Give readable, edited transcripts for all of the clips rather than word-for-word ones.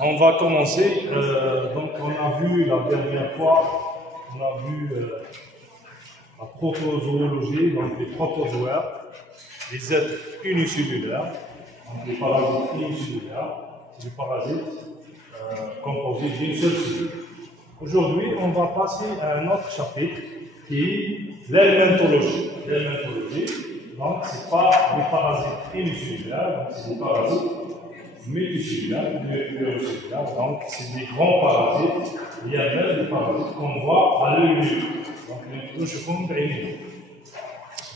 On va commencer. Donc, on a vu la dernière fois, on a vu la protozoologie, donc les protozoaires, les êtres unicellulaires, donc les parasites unicellulaires, c'est des parasites composés d'une seule cellule. Aujourd'hui, on va passer à un autre chapitre qui est l'helminthologie. L'helminthologie, donc, ce n'est pas des parasites unicellulaires, donc c'est des parasites multicellulaires, pluricellulaires, donc c'est des grands parasites. Il y a même des parasites qu'on voit à l'œil nu.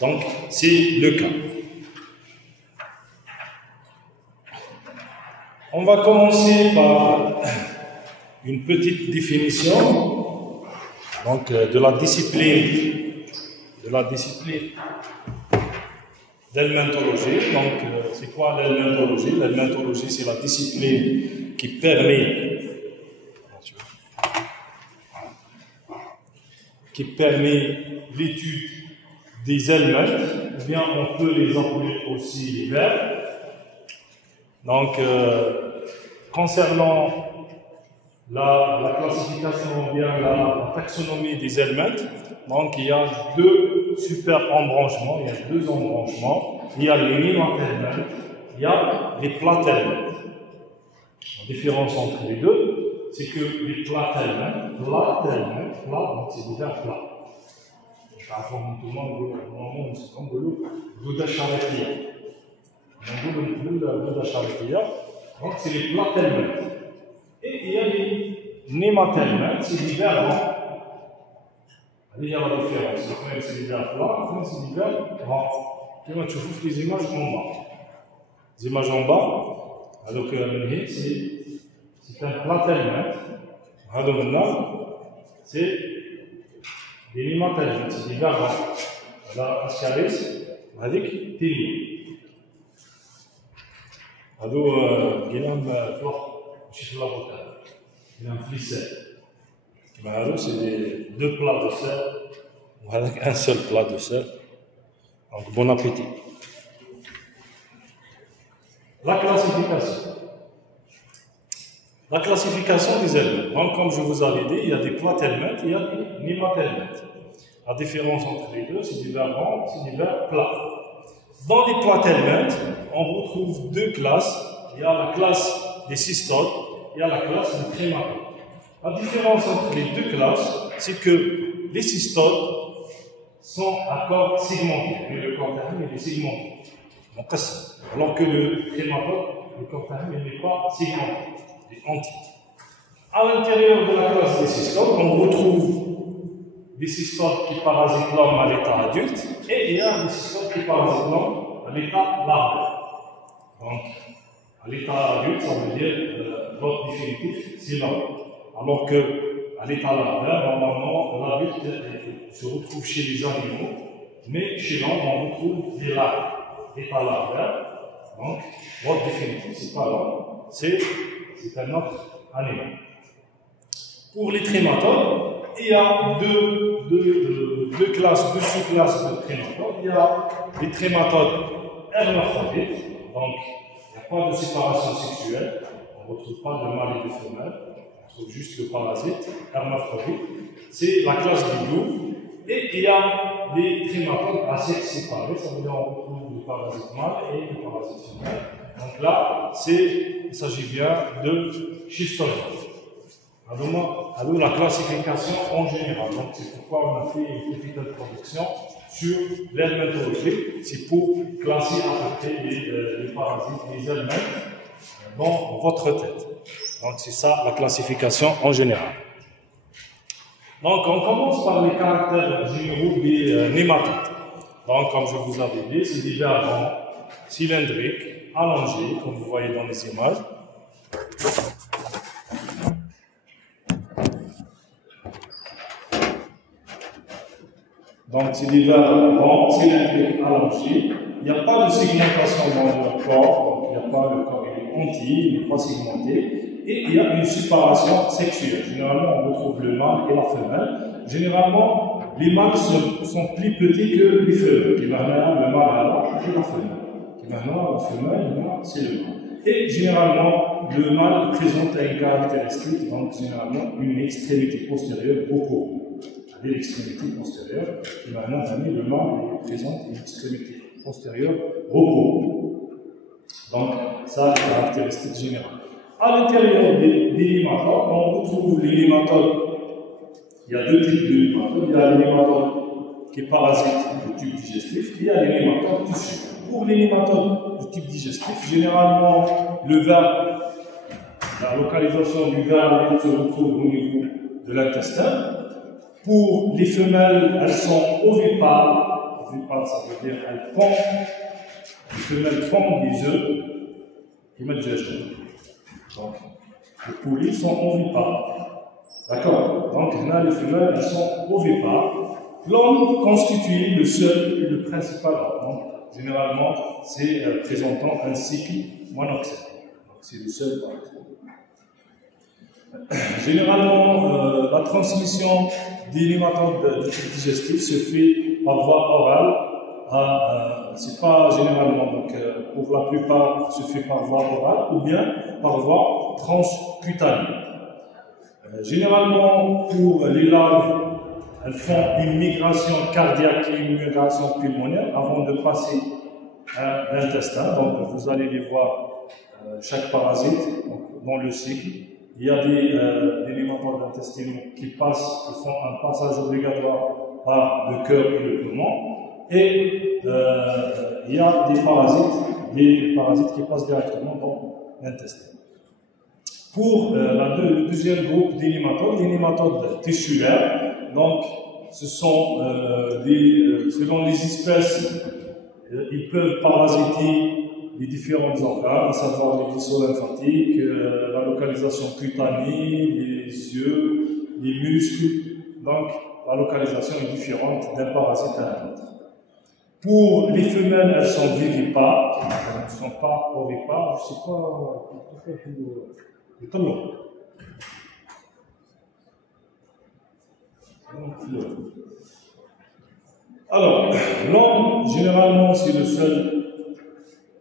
Donc, c'est le cas. On va commencer par une petite définition donc, de la discipline d'helminthologie. Donc, c'est quoi l'helminthologie? L'helminthologie, c'est la discipline qui permet l'étude des helminths, ou bien on peut les appeler aussi les vers. Donc, concernant la classification, ou bien la taxonomie des helminths, donc il y a deux super embranchements, il y a deux embranchements. Il y a les némathelminths, il y a les plathelminths. La différence entre les deux, c'est que les plathelminths, plat, donc c'est des vers plats. Tout le monde, c'est comme Bouddha Sharakiya. Donc c'est les plathelminths. Et il y a les némathelminths, c'est des vers ronds. Il y a la différence. Le c'est des vers plats, le c'est des vers ronds. Comme tu vois les images en bas. Les images en bas, alors que c'est un plathelminth. C'est des némathelminths, c'est des vers ronds. Voilà, Ascaris, avec Téli. هذو قلم فلوخ ماشي في لابوطال قلم في السال كيما هادو سي دو بلا دو سال وهذاك ان سول بلا دو سال دونك بون ابيتي. La classification des helminths. Donc, comme je vous avais dit, il y a des plathelminths et il y a des némathelminths. La différence entre les deux, c'est des vers ronds, c'est des vers plats. Dans les plathelminths, on retrouve deux classes. Il y a la classe des cystodes et il y a la classe des trématodes. La différence entre les deux classes, c'est que les cystodes sont à corps segmenté. Le corps terminé est segmenté. Alors que le trématode, le corps terminé n'est pas segmenté, il est entier. À l'intérieur de la classe des cystodes, on retrouve des cystodes qui parasitent l'homme à l'état adulte, et il y a des cystodes qui parasitent l'homme à l'état larvaire. Donc, à l'état adulte, ça veut dire l'autre définitif, c'est l'homme. Alors que, à l'état larvaire, normalement, l'adulte se retrouve chez les animaux, mais chez l'homme, on retrouve des larves. L'état larvaire, donc, l'autre définitif, c'est pas l'homme, c'est un autre animal. Pour les trématodes, il y a deux classes, deux sous-classes de trématodes. Il y a les trématodes hermaphrodites, donc il n'y a pas de séparation sexuelle, on ne retrouve pas de mâle et de femelle, on trouve juste le parasite hermaphrodite, c'est la classe des loups. Et il y a les trématodes à sexe séparé, ça veut dire qu'on retrouve le parasite mâle et le parasite femelle. Donc là, il s'agit bien de schistologie. Alors, la classification en général. Donc, c'est pourquoi on a fait une petite introduction sur l'helminthologie. C'est pour classer à peu près les parasites, les helminths dans votre tête. Donc, c'est ça la classification en général. Donc, on commence par les caractères généraux des nématodes. Donc, comme je vous avais dit, c'est des vers ronds, cylindriques, allongés, comme vous voyez dans les images. Donc, c'est des vers ronds, cylindriques, allongés. Il n'y a pas de segmentation dans leur corps. Donc, il n'y a pas le corps, il est entier, il n'est pas segmenté. Et il y a une séparation sexuelle. Généralement, on retrouve le mâle et la femelle. Généralement, les mâles sont plus petits que les femelles. Qui maintenant, le mâle a l'âge et la femelle. Qui maintenant, la femelle, c'est le mâle. Et généralement, le mâle présente une caractéristique, donc généralement une extrémité postérieure au corps. L'extrémité postérieure, généralement, le mâle présente une extrémité postérieure au corps. Donc, ça, c'est la caractéristique générale. À l'intérieur des nématodes, on retrouve les nématodes. Il y a deux types de nématodes. Il y a les nématodes qui parasitent le tube digestif, et il y a les nématodes tissus. Pour les nématodes du type digestif, généralement, le ver, la localisation du ver se retrouve au niveau de l'intestin. Pour les femelles, elles sont ovipares. Ovipares, ça veut dire elles pondent. Les femelles pondent des œufs qui mettent des œufs. Donc, les poulies sont ovipares. D'accord? Donc, là, les femelles, elles sont ovipares. L'homme constitue le seul et le principal organe. Généralement, c'est présentant un cycle monoxède. Donc, c'est le seul organe. Généralement, la transmission des nématodes du type digestif se fait par voie orale. C'est pas généralement, donc pour la plupart, se fait par voie orale ou bien par voie transcutanée. Généralement, pour les larves, elles font une migration cardiaque et une migration pulmonaire avant de passer à l'intestin. Donc, vous allez les voir, chaque parasite dans le cycle. Il y a des nématodes intestinaux qui passent, qui font un passage obligatoire par le cœur et le poumon. Et il y a des parasites qui passent directement dans l'intestin. Pour le deuxième groupe des nématodes tissulaires, donc ce sont selon les espèces, ils peuvent parasiter les différents organes, à savoir les vaisseaux lymphatiques, la localisation cutanée, les yeux, les muscles. Donc, la localisation est différente d'un parasite à un autre. Pour les femelles, elles sont vivipares, elles ne sont pas ovipares. Je ne sais pas. Alors, l'homme, généralement, c'est le seul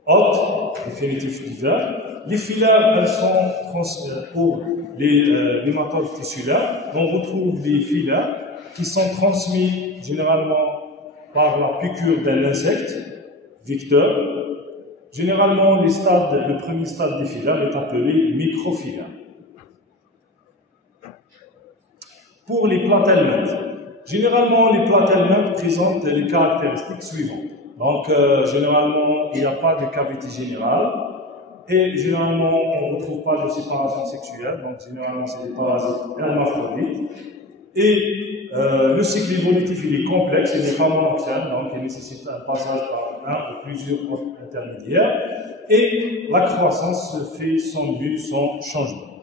hôte définitif du ver. Les filaires, elles sont pour les nématodes tissulaires. On retrouve des filaires qui sont transmis généralement par la piqûre d'un insecte vecteur. Généralement, le premier stade des filaires est appelé microfilaire. Pour les platelminthes, généralement, les platelminthes présentent les caractéristiques suivantes. Donc, généralement, il n'y a pas de cavité générale et généralement, on ne retrouve pas de séparation sexuelle. Donc, généralement, c'est des parasites hermaphrodites. Et le cycle évolutif, il est complexe, il n'est pas monoxène, donc il nécessite un passage par un ou plusieurs intermédiaires. Et la croissance se fait sans but, sans changement.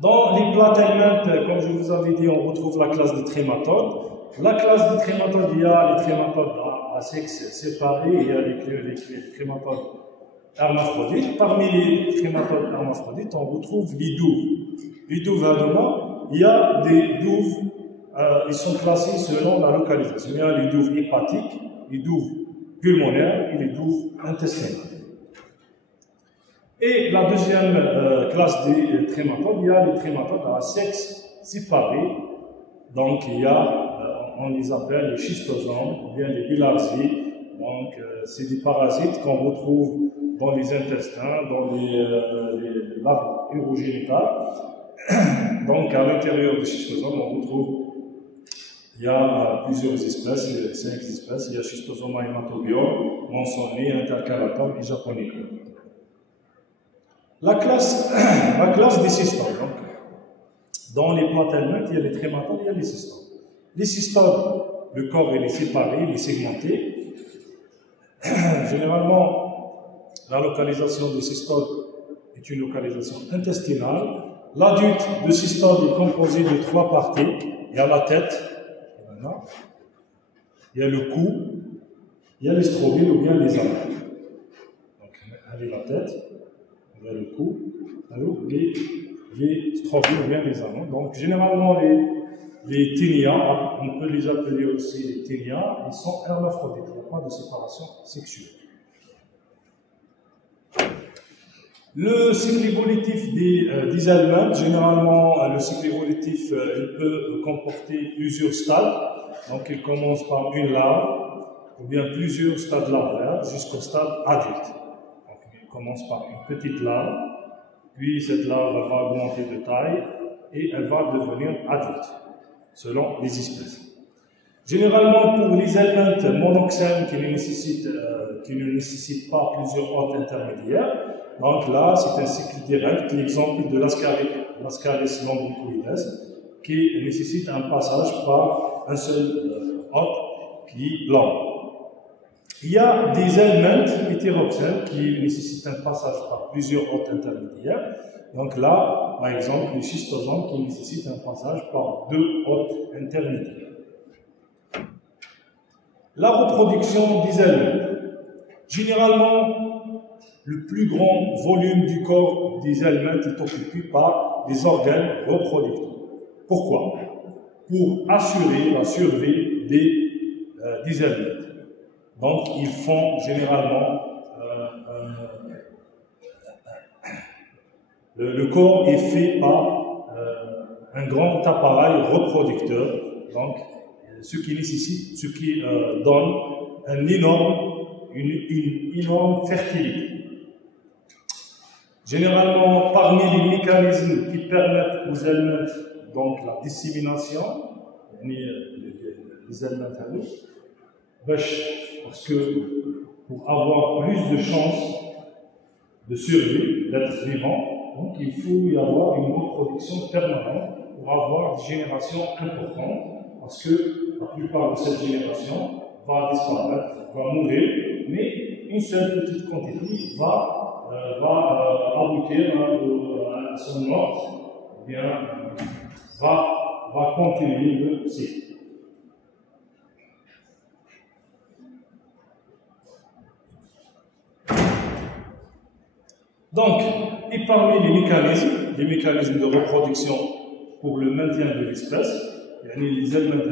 Dans les platelminthes, comme je vous avais dit, on retrouve la classe des trématodes. La classe des trématodes, il y a les trématodes à sexe séparé, il y a les trématodes hermaphrodites. Parmi les trématodes hermaphrodites, on retrouve les douves. Les douves à il y a des douves, ils sont classés selon la localisation. Il y a les douves hépatiques, les douves pulmonaires et les douves intestinales. Et la deuxième classe des trématodes, il y a les trématodes à sexe séparé. Donc, il y a, on les appelle les schistosomes, ou bien les bilharzies. Donc, c'est des parasites qu'on retrouve dans les intestins, dans les laves urogénitales. Donc, à l'intérieur des schistosomes, on retrouve, il y a plusieurs espèces, 5 espèces. Il y a Schistosoma hematobium, monsoni, intercalatum et japonicum. La classe des cystodes. Donc, dans les platelminthes, il y a les trématodes, il y a les cystodes. Les cystodes, le corps il est séparé, il est segmenté. Généralement, la localisation des cystodes est une localisation intestinale. L'adulte de cystode est composé de 3 parties. Il y a la tête, il y a le cou, il y a les strobiles ou bien les amants. Donc, elle est la tête, il y a le cou, les strobiles ou bien les amants. Donc, généralement, les ténias, on peut les appeler aussi les ténias, ils sont hermaphrodites. Il n'y a pas de séparation sexuelle. Le cycle évolutif des aliments, généralement, le cycle évolutif il peut comporter plusieurs stades. Donc, il commence par une larve, ou bien plusieurs stades larvaires, jusqu'au stade adulte. Donc, il commence par une petite larve, puis cette larve va augmenter de taille et elle va devenir adulte, selon les espèces. Généralement, pour les aliments monoxènes qui ne nécessitent pas plusieurs hôtes intermédiaires, donc là, c'est un cycle direct, l'exemple de l'Ascaris lombricoides, qui nécessite un passage par un seul hôte qui est l'homme. Il y a des aliments hétéroxènes qui nécessitent un passage par plusieurs hôtes intermédiaires. Donc là, par exemple, les schistosomes qui nécessitent un passage par deux hôtes intermédiaires. La reproduction des aliments. Généralement, le plus grand volume du corps des aliments est occupé par des organes reproducteurs. Pourquoi? Pour assurer la survie des aliments. Donc, ils font généralement le corps est fait par un grand appareil reproducteur, donc ce qui donne une énorme fertilité. Généralement, parmi les mécanismes qui permettent aux aliments donc la dissémination, les aliments à l'eau, parce que pour avoir plus de chances de survie, d'être vivant, donc il faut y avoir une reproduction permanente pour avoir des générations importantes, parce que la plupart de cette génération va disparaître, va mourir, mais une seule petite quantité va aboutir à son mort, ou bien va continuer le cycle. Donc, et parmi les mécanismes de reproduction pour le maintien de l'espèce, les aliments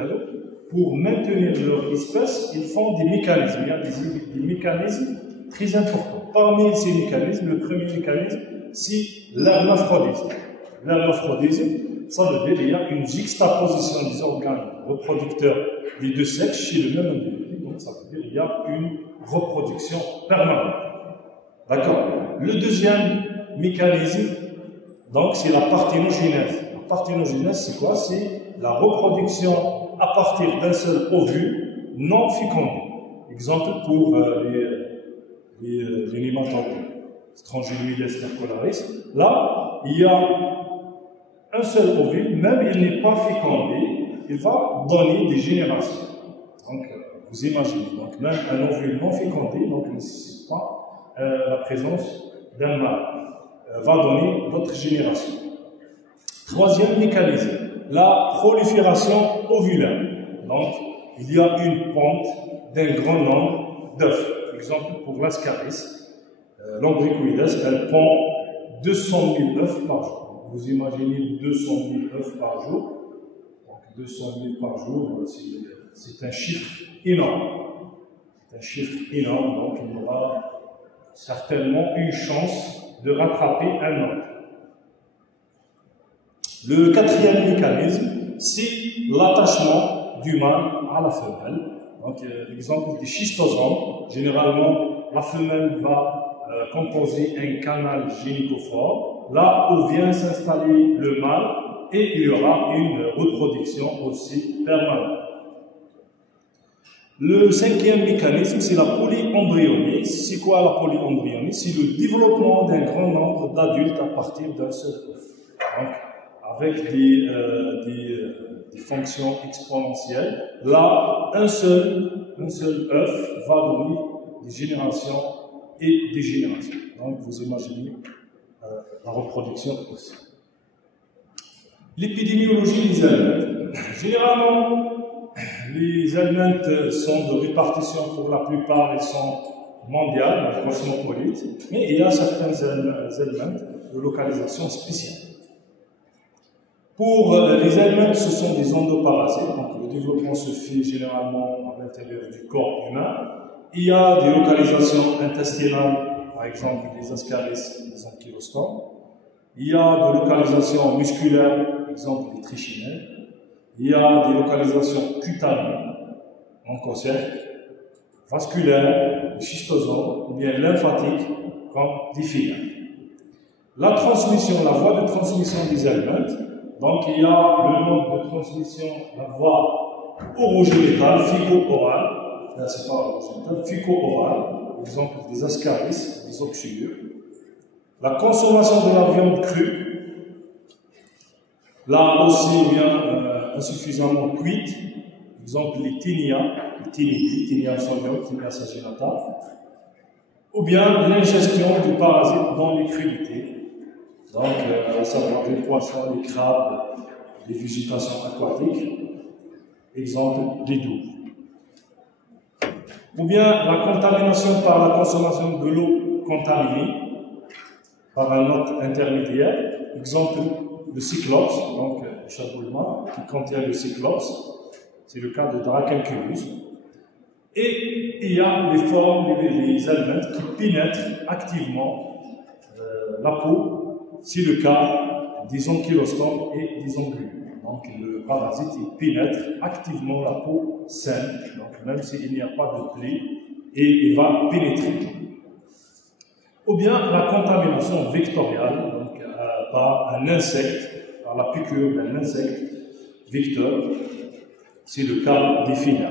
pour maintenir leur espèce, ils font des mécanismes. Il y a des mécanismes très importants. Parmi ces mécanismes, le premier mécanisme, c'est l'hermaphrodisme. L'hermaphrodisme, ça veut dire qu'il y a une juxtaposition des organes reproducteurs des deux sexes chez le même individu. Donc, ça veut dire qu'il y a une reproduction permanente. D'accord? Le deuxième mécanisme, donc, c'est la parthénogenèse. La parthénogenèse, c'est quoi? C'est la reproduction à partir d'un seul ovule non fécondé. Exemple pour les nématodes Strongyloides stercularis. Là, il y a un seul ovule, même il n'est pas fécondé, il va donner des générations. Donc, vous imaginez, donc même un ovule non fécondé, donc ne nécessite pas la présence d'un mâle, va donner d'autres générations. Troisième mécanisme, la prolifération ovulaire. Donc, il y a une ponte d'un grand nombre d'œufs. Exemple pour l'Ascaris lombricoides, elle pond 200 000 œufs par jour. Vous imaginez 200 000 œufs par jour. Donc 200 000 par jour, c'est un chiffre énorme. C'est un chiffre énorme, donc il y aura certainement une chance de rattraper un autre. Le quatrième mécanisme, c'est l'attachement du mâle à la femelle. Donc, l'exemple des schistosomes, généralement, la femelle va composer un canal gynécophore, là où vient s'installer le mâle, et il y aura une reproduction aussi permanente. Le cinquième mécanisme, c'est la polyembryonie. C'est quoi la polyembryonie? C'est le développement d'un grand nombre d'adultes à partir d'un seul œuf. Donc, avec des fonctions exponentielles. Là, un seul œuf va donner des générations et des générations. Donc, vous imaginez la reproduction aussi. L'épidémiologie des aliments. Généralement, les aliments sont de répartition, pour la plupart, ils sont mondiales, cosmopolites, mais il y a certains aliments de localisation spéciale. Pour les aliments, ce sont des endoparasites, donc le développement se fait généralement à l'intérieur du corps humain. Il y a des localisations intestinales, par par exemple des ascaris et des ankylostomes. Il y a des localisations musculaires, par exemple des trichinelles. Il y a des localisations cutanées, en cancer, vasculaires, schistosomes, ou bien lymphatiques, comme des fibres. La transmission, la voie de transmission des aliments, donc il y a le mode de transmission, la voie orogénitale, fico-orale, là c'est pas orogénitale, fico-orale, par exemple des ascaris, des oxyures. La consommation de la viande crue, là aussi bien insuffisamment cuite, par exemple les tinea sodium, tinea saginata, ou bien l'ingestion du parasite dans les crudités. Donc, à savoir les poissons, les crabes, les végétations aquatiques, exemple les douves. Ou bien la contamination par la consommation de l'eau contaminée par un autre intermédiaire, exemple le cyclops, donc le chaboulement qui contient le cyclops, c'est le cas de Dracunculus. Et il y a les formes, les aliments qui pénètrent activement la peau. C'est le cas des ankylostomes et des angulus. Donc le parasite il pénètre activement la peau saine, donc même s'il n'y a pas de plaie, et il va pénétrer. Ou bien la contamination vectorielle, donc par un insecte, par la piqûre d'un insecte vecteur, c'est le cas des filets.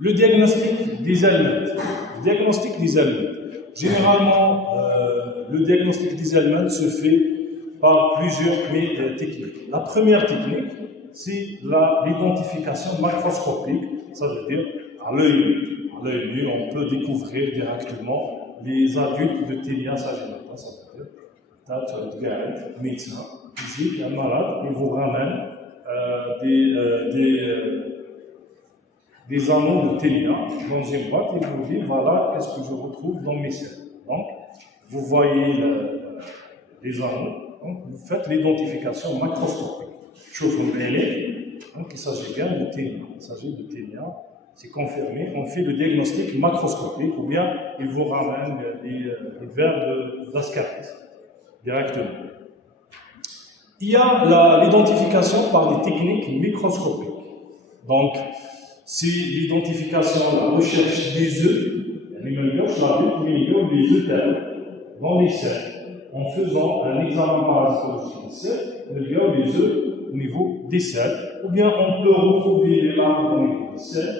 Le diagnostic des aliments. Le diagnostic des aliments. Généralement, le diagnostic des aliments se fait par plusieurs techniques. La première technique, c'est l'identification macroscopique, ça veut dire à l'œil nu. À l'œil nu, on peut découvrir directement les adultes de Tinea saginata, ça veut dire, t'as de médecin, physique, un malade, il vous ramène des anneaux de Tinea dans une boîte et vous dit voilà qu'est-ce que je retrouve dans mes selles. Donc, vous voyez les anneaux, donc vous faites l'identification macroscopique. Donc, il s'agit bien de Tinea. Il s'agit de Tinea, c'est confirmé. On fait le diagnostic macroscopique ou bien il vous ramène des vers d'ascaris directement. Il y a l'identification par des techniques microscopiques. Donc, c'est l'identification, la recherche des œufs, les œufs dans les selles, en faisant un examen parasitologique des selles, les œufs au niveau des selles, ou bien on peut retrouver les larves au niveau des selles.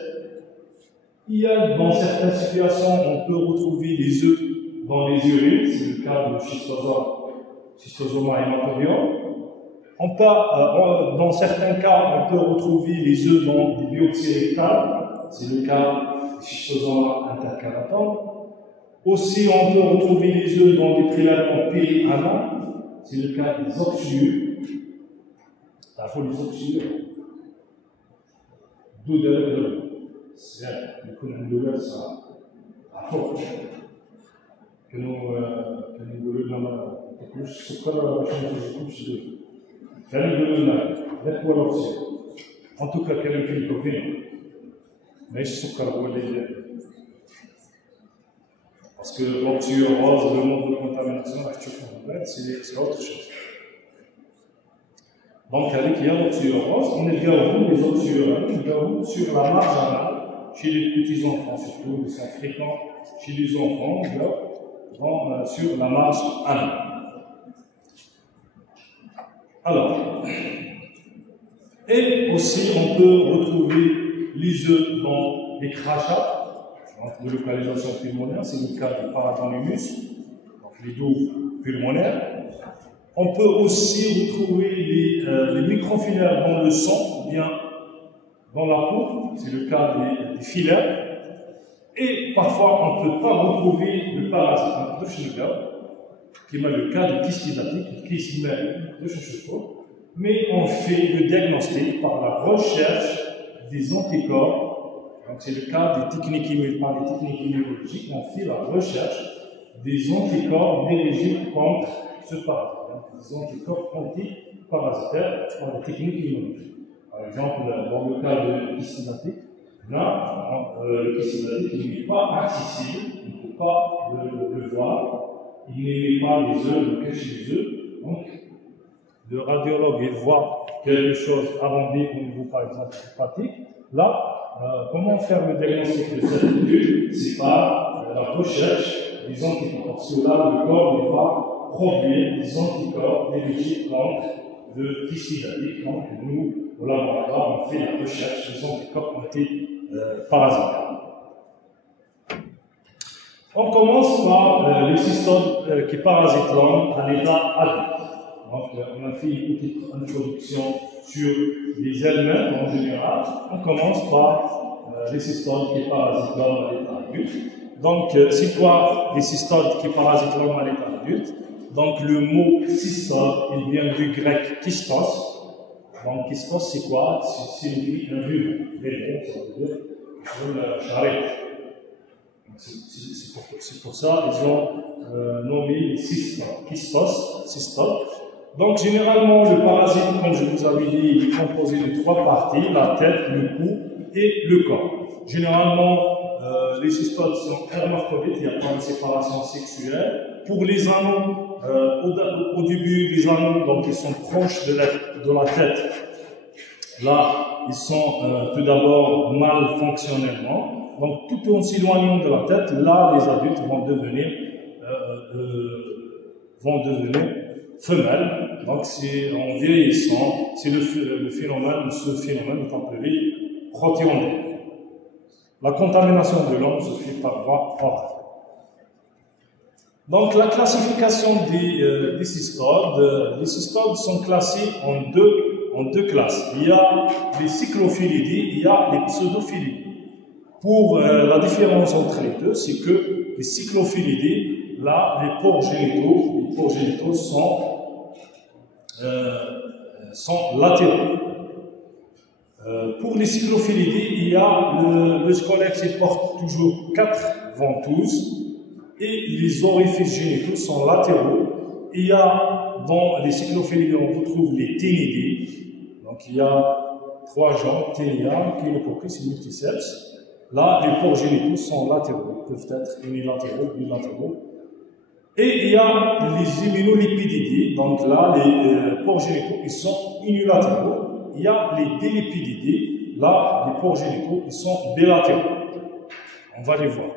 Il y a dans certaines situations, on peut retrouver les œufs dans les urines, c'est le cas de Schistosoma hematorium. Dans certains cas, on peut retrouver les œufs dans des biopsies rectales, c'est le cas de Schistosoma intercalatum. Aussi, on peut retrouver les œufs dans des prélèvements périanaux, c'est le cas des oxyures. Il faut les oxyures. D'où d'ailleurs, c'est une douleur, ça a fort. Que nous en tout cas, quelqu'un qui peut venir. Mais parce que l'oxyure rose, le monde de contamination, c'est autre chose. Donc, avec l'oxyure rose, on est bien les oxyures sur la marge anale, chez les petits enfants, surtout, ils sont fréquents chez les enfants, sur la marge anale. Alors, et aussi on peut retrouver les œufs dans les crachats, de localisation pulmonaire, c'est le cas du paratonus, donc les douves pulmonaires. On peut aussi retrouver les microfilaires dans le sang, ou bien dans la peau, c'est le cas des filaires. Et parfois, on ne peut pas retrouver le parasite de Schneider, qui est le cas du kystidatique, qui se met de chevaux, mais on fait le diagnostic par la recherche des anticorps. Donc, c'est le cas des techniques immunologiques, on fait la recherche des anticorps dirigés contre ce parasite, donc des anticorps antiparasitaires par les techniques immunologiques. Par exemple, dans le cas de kystidatique, là, le kystidatique n'est pas accessible, on ne peut pas le voir, il n'émet pas les œufs, il cache les œufs. Donc, le radiologue, il voit quelque chose arrondi au niveau, par exemple, hépatique. Là, comment faire le diagnostic de cette étude? C'est par la recherche des anticorps. Parce que là, le corps il va produire des anticorps biologiques contre le tissu. Donc, nous, au laboratoire, on fait la recherche des anticorps anti-parasitaires. On commence par les cystodes qui parasitent l'homme à l'état adulte. Donc, on a fait une petite introduction sur les aliments en général. On commence par les cystodes qui parasitent l'homme à l'état adulte. Donc, c'est quoi les cystodes qui parasitent l'homme à l'état adulte? Donc, le mot cystode, il vient du grec kystos. Donc, kystos, c'est quoi? C'est un ruban. Ça veut dire une charrette. C'est pour ça qu'ils ont nommé les kystos, cystodes. Donc, généralement, le parasite, comme je vous avais dit, il est composé de 3 parties, la tête, le cou et le corps. Généralement, les cystodes sont hermaphrodites, il n'y a pas de séparation sexuelle. Pour les anneaux, au début des anneaux, donc ils sont proches de la tête. Là, ils sont tout d'abord mâles fonctionnellement. Donc, tout en s'éloignant de la tête, là, les adultes vont devenir femelles. Donc, c'est en vieillissant, c'est ce phénomène est appelé protéondèse. La contamination de l'homme se fait par voie orale. Donc, la classification des cystodes. Les cystodes sont classés en deux classes. Il y a les cyclophilidae, il y a les pseudophilidae. Pour la différence entre les deux, c'est que les cyclophilidae, là, les pores génitaux sont latéraux. Pour les cyclophilidae, il y a le scolex, il porte toujours 4 ventouses et les orifices génitaux sont latéraux. Il y a dans les cyclophilidae, on retrouve les ténidae. Donc il y a 3 jambes, ténia, kénococcus et multiceps. Là, les pores génitaux sont latéraux, ils peuvent être unilatéraux, bilatéraux. Et il y a les immunolipididae, donc là, les pores génitaux, ils sont unilatéraux. Il y a les délipididae, là, les pores génitaux, ils sont bilatéraux. On va les voir.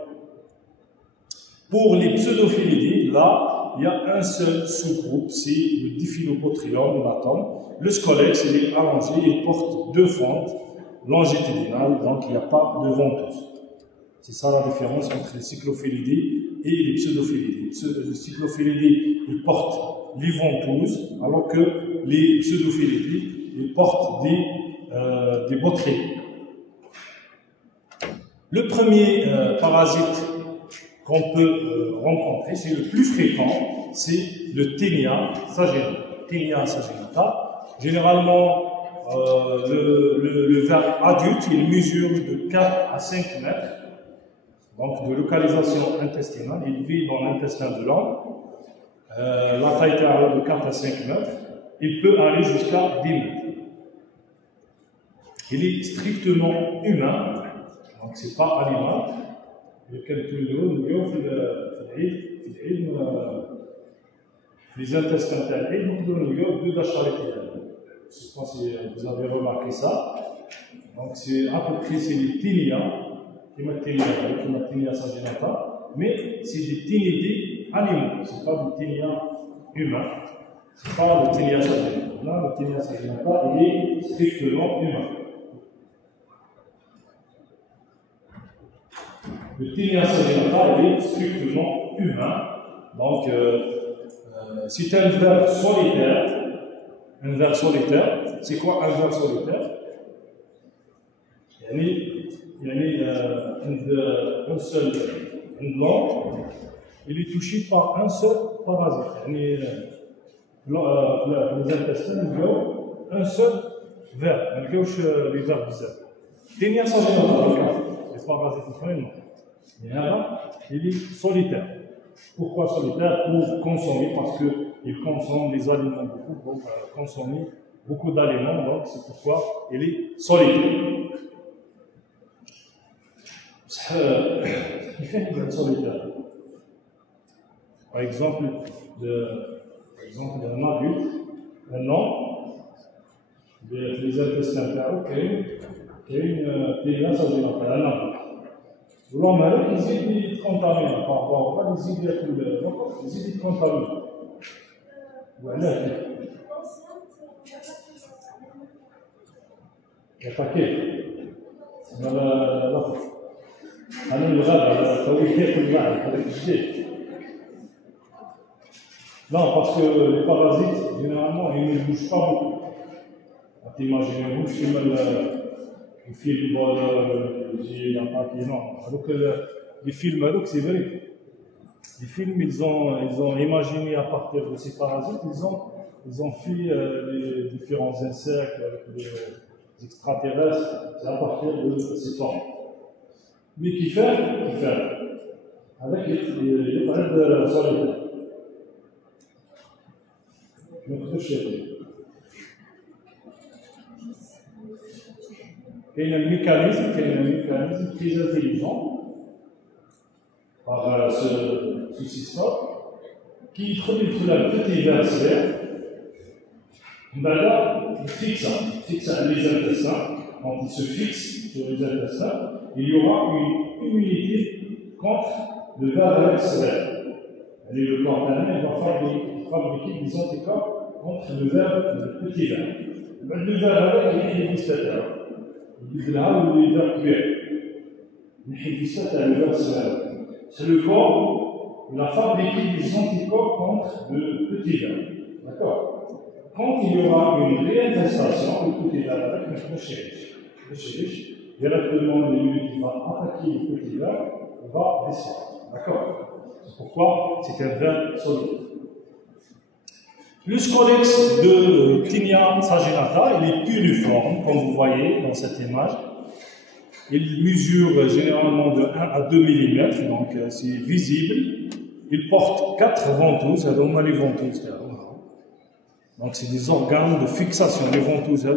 Pour les pseudophilidae, là, il y a un seul sous-groupe, c'est le Diphyllobothrium latum. Le scolex, il est allongé, il porte 2 fentes longitudinales, donc il n'y a pas de ventouse. C'est ça la différence entre les cyclophilidae et les pseudophilidae. Les cyclophilidae, ils portent les ventouses, alors que les pseudophilidae, ils portent des botryées. Le premier parasite qu'on peut rencontrer, c'est le plus fréquent, c'est le Taenia saginata. Taenia saginata. Généralement, le ver adulte, il mesure de 4 à 5 mètres. Donc, de localisation intestinale, il vit dans l'intestin de l'homme. La taille carrée de 4 à 5 mètres. Il peut aller jusqu'à 10 mètres. Il est strictement humain, donc c'est pas animal. Les intestins thermiques, nous avons 2 dacharités. Je ne sais pas si vous avez remarqué ça. Donc, c'est à peu près les ténias, qui mettent ténia saginata, mais c'est des ténidae animaux, ce n'est pas des ténias humains. Ce n'est pas le Taenia saginata. Là, le Taenia saginata, il est strictement humain. Le Taenia saginata, il est strictement humain. Donc, c'est un ver solitaire. Un ver solitaire, c'est quoi un ver solitaire? Il y a un seul blanc, il est touché par un seul parasite. Les intestins, il y a un seul ver, il y a les vers bizarres. Taenia saginata, les parasites, mais là, il est solitaire. Pourquoi solitaire? Pour consommer, parce qu'il consomme des aliments beaucoup, donc consommer beaucoup d'aliments, donc c'est pourquoi il est solitaire. Il fait une solitaire. Par exemple, un adulte, un homme, les intestins كاين تيلا ساجيناتال un adulte. والهوم هذاك يزيد يتكونتامينا بارابور هو يزيد ياكل يزيد يتكونتامينا. وعلاه يعطاكيه على الاخر انا الغابه على تويكيك الماء هذاك الجديد. Non, parce que les parasites, généralement, ils ne bougent pas beaucoup. T'imagines un bouche, le film, j'ai l'attaqué, non. Alors que les films, c'est vrai. Les films, ils ont imaginé à partir de ces parasites, ils ont fait les différents insectes, les extraterrestres, c'est à partir de ces formes. Mais qui fait avec les parasites de la solitaire. Il y a un mécanisme très intelligent par ce système qui produit un petit verre. Il fixe les intestins. Quand il se fixe sur les intestins, il y aura une immunité contre le ver extérieur. Et le corps humain va fabriquer des anticorps contre le petit ver. Le ver il existe. Il y a le ver cuir. C'est le corps qui a fabriqué des anticorps contre le petit ver. D'accord? Quand il y aura une réinfestation, le petit ver avec le chérich, directement l'immunité va attaquer le petit ver et va descendre. D'accord? C'est pourquoi c'est un ver solide. Le scolex de Tinea saginata, il est piriforme, comme vous voyez dans cette image. Il mesure généralement de 1 à 2 mm, donc c'est visible. Il porte 4 ventouses, les ventouses. Donc c'est des organes de fixation. Les ventouses,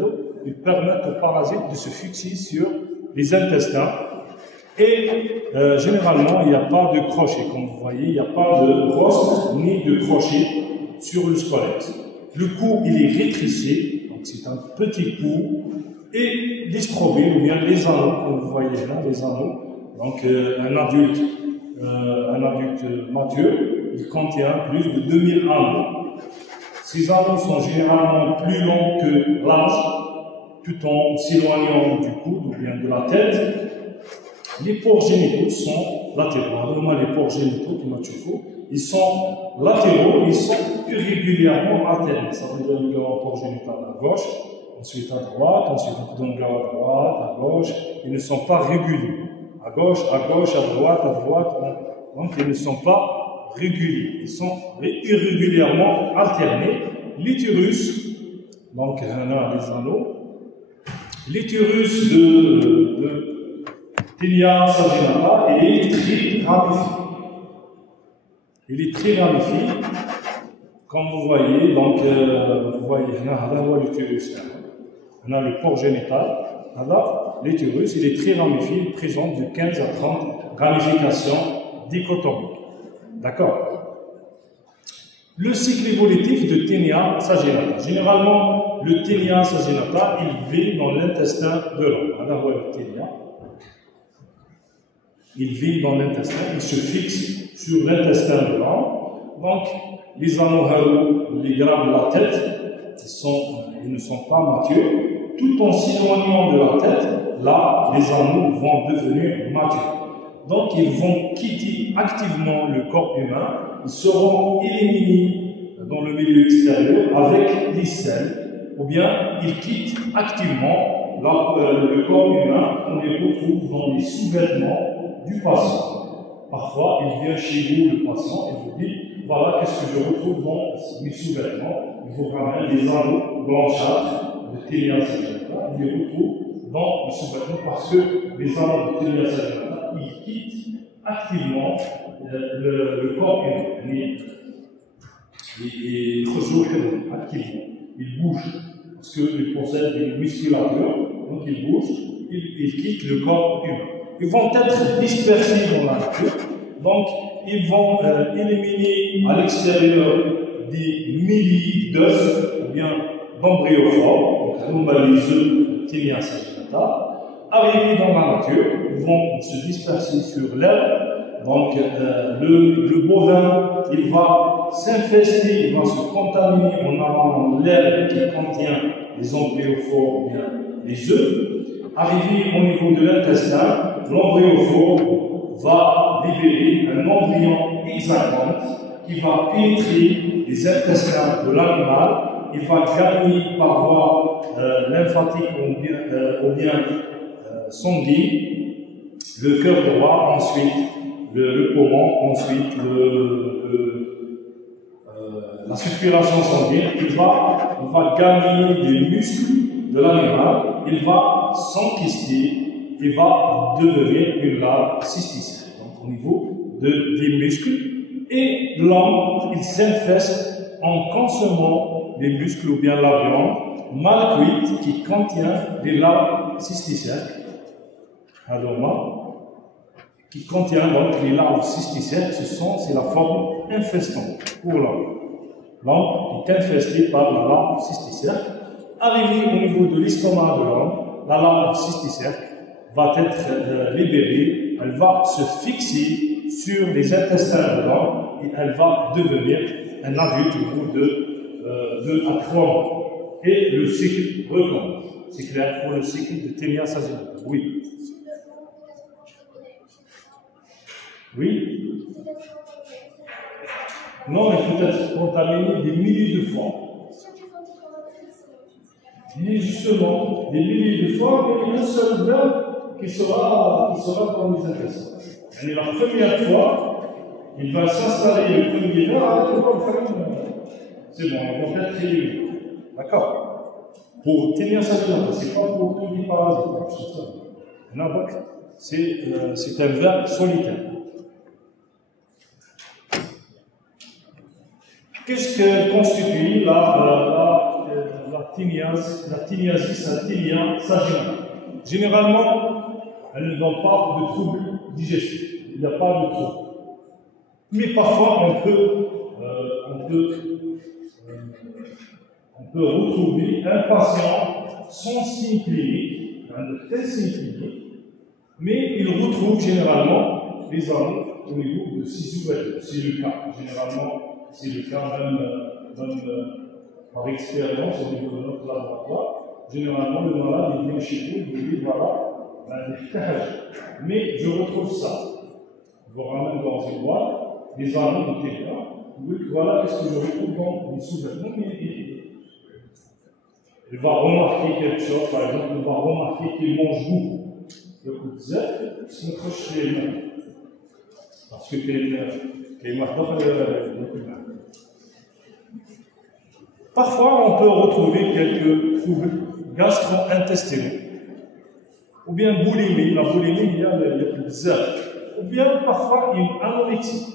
ils permettent aux parasites de se fixer sur les intestins. Et généralement, il n'y a pas de crochet, comme vous voyez, il n'y a pas de rostre ni de crochet sur le scolex. Le cou, il est rétréci, donc c'est un petit cou, et les strobiles, ou bien les anneaux, comme vous voyez là, les anneaux. Donc un adulte mature, il contient plus de 2000 anneaux. Ces anneaux sont généralement plus longs que larges, tout en s'éloignant du coude ou bien de la tête. Les pores génitaux sont latéraux. Les pores génitaux, ils sont latéraux, ils sont irrégulièrement alternés. Ça veut dire qu'il y a un port génital à gauche, ensuite à droite, ensuite à droite, à gauche. Ils ne sont pas réguliers. À gauche, à droite. Donc ils ne sont pas réguliers. Ils sont irrégulièrement alternés. L'utérus, donc on a les anneaux. L'utérus de Tinea saginata, il est très ramifié. Il est très ramifié, comme vous voyez. Donc, vous voyez, là, l'utérus. On a le port génital. Là, l'utérus, il est très ramifié. Il présente de 15 à 30 ramifications dichotomiques. D'accord? Le cycle évolutif de Tinea saginata. Généralement, le Tinea saginata, il vit dans l'intestin de l'homme. Là, voilà le Tinea. Il vit dans l'intestin, il se fixe sur l'intestin de l'homme. Donc, les anneaux, les gras de la tête, ils ne sont pas matures. Tout en s'éloignant de la tête, là, les anneaux vont devenir matures. Donc, ils vont quitter activement le corps humain. Ils seront éliminés dans le milieu extérieur avec des selles. Ou bien, ils quittent activement le corps humain. On les retrouve dans les sous-vêtements du patient. Parfois, il vient chez vous, le patient, et vous dit, voilà, qu'est-ce que je retrouve dans mes sous-vêtements. Il vous ramène des anneaux blanchâtres de Tinea saginata. Il les retrouve dans les sous-vêtements parce que les anneaux de Tinea saginata, ils quittent activement le corps humain. Et toujours activement. Ils bougent parce qu'ils possèdent une musculature, donc ils bougent, ils quittent le corps humain. Ils vont être dispersés dans la nature, donc ils vont éliminer à l'extérieur des milliers d'œufs ou bien d'embryophores, donc les œufs Tinea saginata. Arrivés dans la nature, ils vont se disperser sur l'herbe. Donc le bovin, il va s'infester, il va se contaminer en allant l'herbe qui contient les embryophores ou bien les œufs. Arrivé au niveau de l'intestin, l'embryophore va libérer un embryon hexagonal qui va pénétrer les intestins de l'animal. Il va gagner par voie lymphatique ou bien sanguine le cœur droit, ensuite le poumon, ensuite la circulation sanguine. Il va gagner les muscles de l'animal, il va s'enquister, il va devenir une larve cysticelle, donc au niveau des muscles. Et l'homme, il s'infeste en consommant les muscles ou bien la viande mal cuite qui contient des larves cysticelles. Qui contient donc les larves cysticelles, c'est la forme infestante pour l'homme. L'homme est infesté par la larve cysticelle. Arrivé au niveau de l'estomac de l'homme, la larve cysticelle va être libérée, elle va se fixer sur les intestins de l'homme et elle va devenir un adulte au bout de 2 à 3 mois. Et le cycle recommence. C'est clair pour le cycle de Tinea saginata. Oui. Oui. Non, mais peut-être contaminé des milliers de fois. Et justement, des milliers de fois, il y a un seul verbe qui sera dans les intestins. Et la première fois, il va s'installer le premier verbe avec le verbe. C'est bon, on va faire éliminer. D'accord? Pour Tinea saginata, ce n'est pas pour tous les parasites. Non, donc, c'est un verbe solitaire. Qu'est-ce que constitue la tiniasis, la Tinea saginata? Généralement, elle ne donne pas de troubles digestifs. Il n'y a pas de troubles. Mais parfois, on peut retrouver un patient sans signe clinique, un tel signe clinique, mais il retrouve généralement les anneaux au niveau de 6 ouvertures. C'est le cas. Généralement, c'est le cas même par expérience au niveau de notre laboratoire. Généralement, le malade il vient chez vous, il vous dit voilà, des cages. Mais je retrouve ça. Je vous ramène dans une boîte, des anneaux de TVA. Vous dites voilà qu'est-ce que je retrouve dans les sous-vêtements. Il va remarquer quelque chose, par exemple, il va remarquer qu'il mange beaucoup. Le coup de zèle, c'est notre chez les mains. Parce que parfois, on peut retrouver quelques troubles gastro-intestinaux. Ou bien boulimie. La boulimie, il y a plus de zèle. Ou bien parfois une anorexie.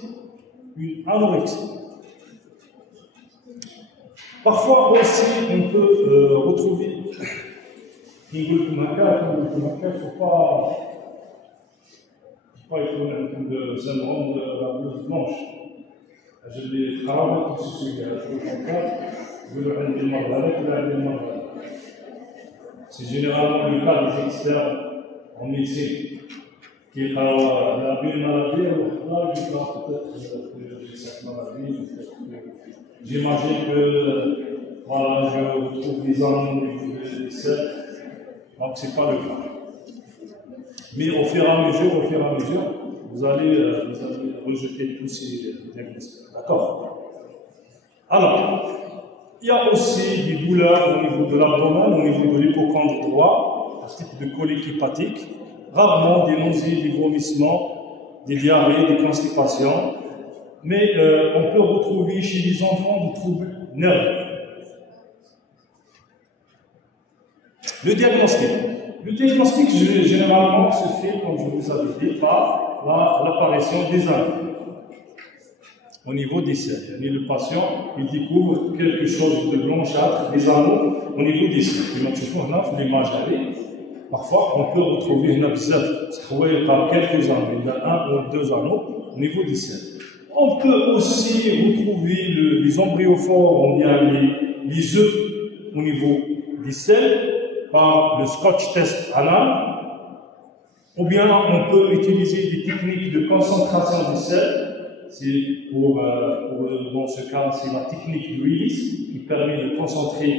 Parfois aussi, on peut retrouver il ne faut pas étonner un peu de syndrome de la blouse blanche. Je l'ai travaillé pour ce sujet. Je le rends des marques. C'est généralement le cas des experts en médecine qui est la une maladie, alors je crois peut-être que j'ai cette maladie. J'imagine que voilà, je retrouve des anneaux des selles. Donc, ce n'est pas le cas. Mais au fur et à mesure, vous allez rejeter tous ces diagnostics. D'accord? Alors, il y a aussi des douleurs au niveau de l'abdomen, au niveau de l'hypocondre droit, un type de colique hépatique, rarement des nausées, des vomissements, des diarrhées, des constipations. Mais on peut retrouver chez les enfants des troubles nerveux. Le diagnostic, généralement, se fait, comme je vous avais dit, par l'apparition des anneaux au niveau des selles. Et le patient, il découvre quelque chose de blanchâtre, des anneaux au niveau des selles. Et donc, il faut les manger. Parfois, on peut retrouver une par quelques anneaux, il y a un ou deux anneaux au niveau des selles. On peut aussi retrouver les embryophares, ou bien les œufs au niveau des selles par le scotch test anal. Ou bien on peut utiliser des techniques de concentration des selles. Dans ce cas, c'est la technique de release qui permet de concentrer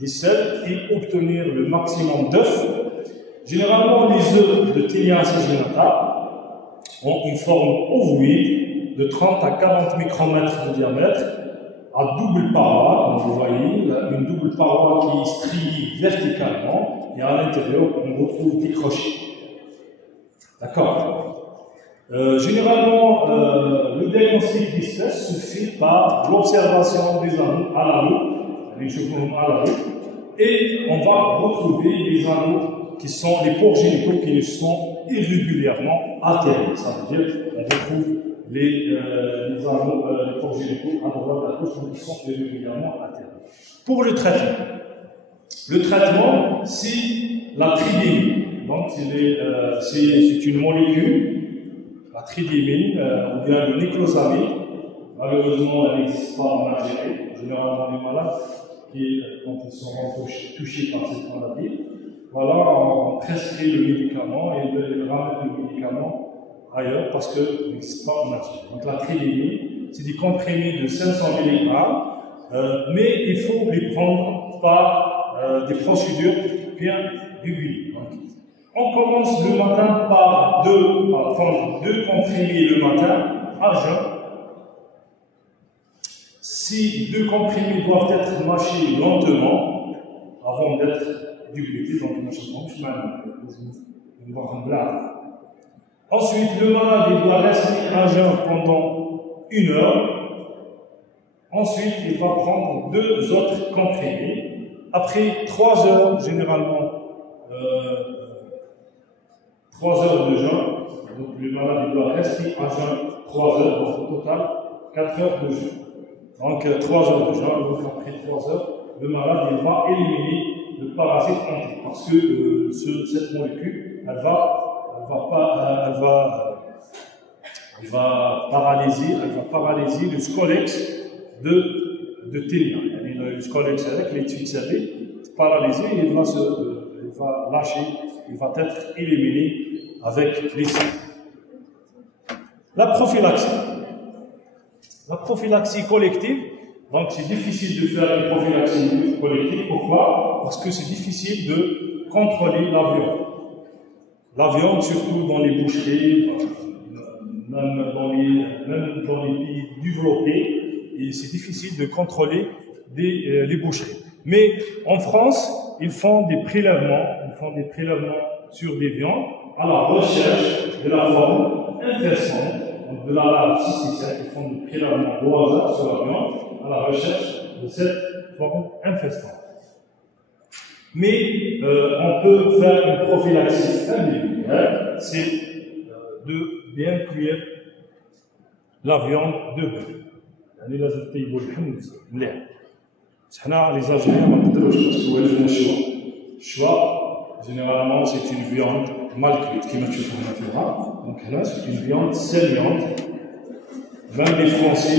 des selles et obtenir le maximum d'œufs. Généralement, les œufs de Tinea saginata ont une forme ovoïde de 30 à 40 micromètres de diamètre, à double paroi, comme vous voyez, une double paroi qui est striée verticalement, et à l'intérieur, on retrouve des crochets. D'accord. Généralement, le diagnostic d'espèce se fait par l'observation des anneaux à la loupe, les cheveux à la loupe, et on va retrouver les anneaux qui sont les pores génitaux qui sont irrégulièrement altérés. Ça veut dire qu'on retrouve les anneaux, les pores génitaux à droite à gauche qui sont irrégulièrement altérés. Pour le traitement, c'est la tridémine. Donc, c'est une molécule, la tridémine, ou bien le niclosamide. Malheureusement, elle n'existe pas en Algérie. Généralement, les malades, quand ils seront touchés par cette maladie, voilà, on prescrit le médicament et ils ramènent le médicament ailleurs parce qu'il n'existe pas en Algérie. Donc, la tridémine, c'est des comprimés de 500 mg, mais il faut les prendre par des procédures bien régulières. On commence le matin par prendre deux comprimés le matin à jeun. Si deux comprimés doivent être mâchés lentement avant d'être déglutés, donc ensuite, le malade doit rester à jeun pendant 1 heure. Ensuite, il va prendre 2 autres comprimés. Après 3 heures, généralement, 3 heures de jeûne, donc le malade doit rester à jeûne 3 heures, donc au total 4 heures de jeûne. Donc 3 heures de jeûne, donc après 3 heures, le malade il va éliminer le parasite antique parce que cette molécule, elle va paralyser le scolex de Tinea. Le scolex avec les tuiles paralysé, il va lâcher, il va être éliminé avec les selles. La prophylaxie. La prophylaxie collective, donc c'est difficile de faire une prophylaxie collective. Pourquoi? Parce que c'est difficile de contrôler la viande. La viande, surtout dans les boucheries, même dans les pays développés, et c'est difficile de contrôler les boucheries. Mais en France, ils font des prélèvements sur des viandes à la recherche de la forme infestante, donc de la larve cysticène. Ils font des prélèvements au hasard sur la viande à la recherche de cette forme infestante. Mais on peut faire une prophylaxie individuelle, c'est de bien cuire la viande de bœuf. حنا les Algériens ما نقدروش باسكو ولفنا الشوا généralement c'est une viande mal cuite كما تشوفوا هنا فيها. Donc là c'est une viande saignante. Même les Français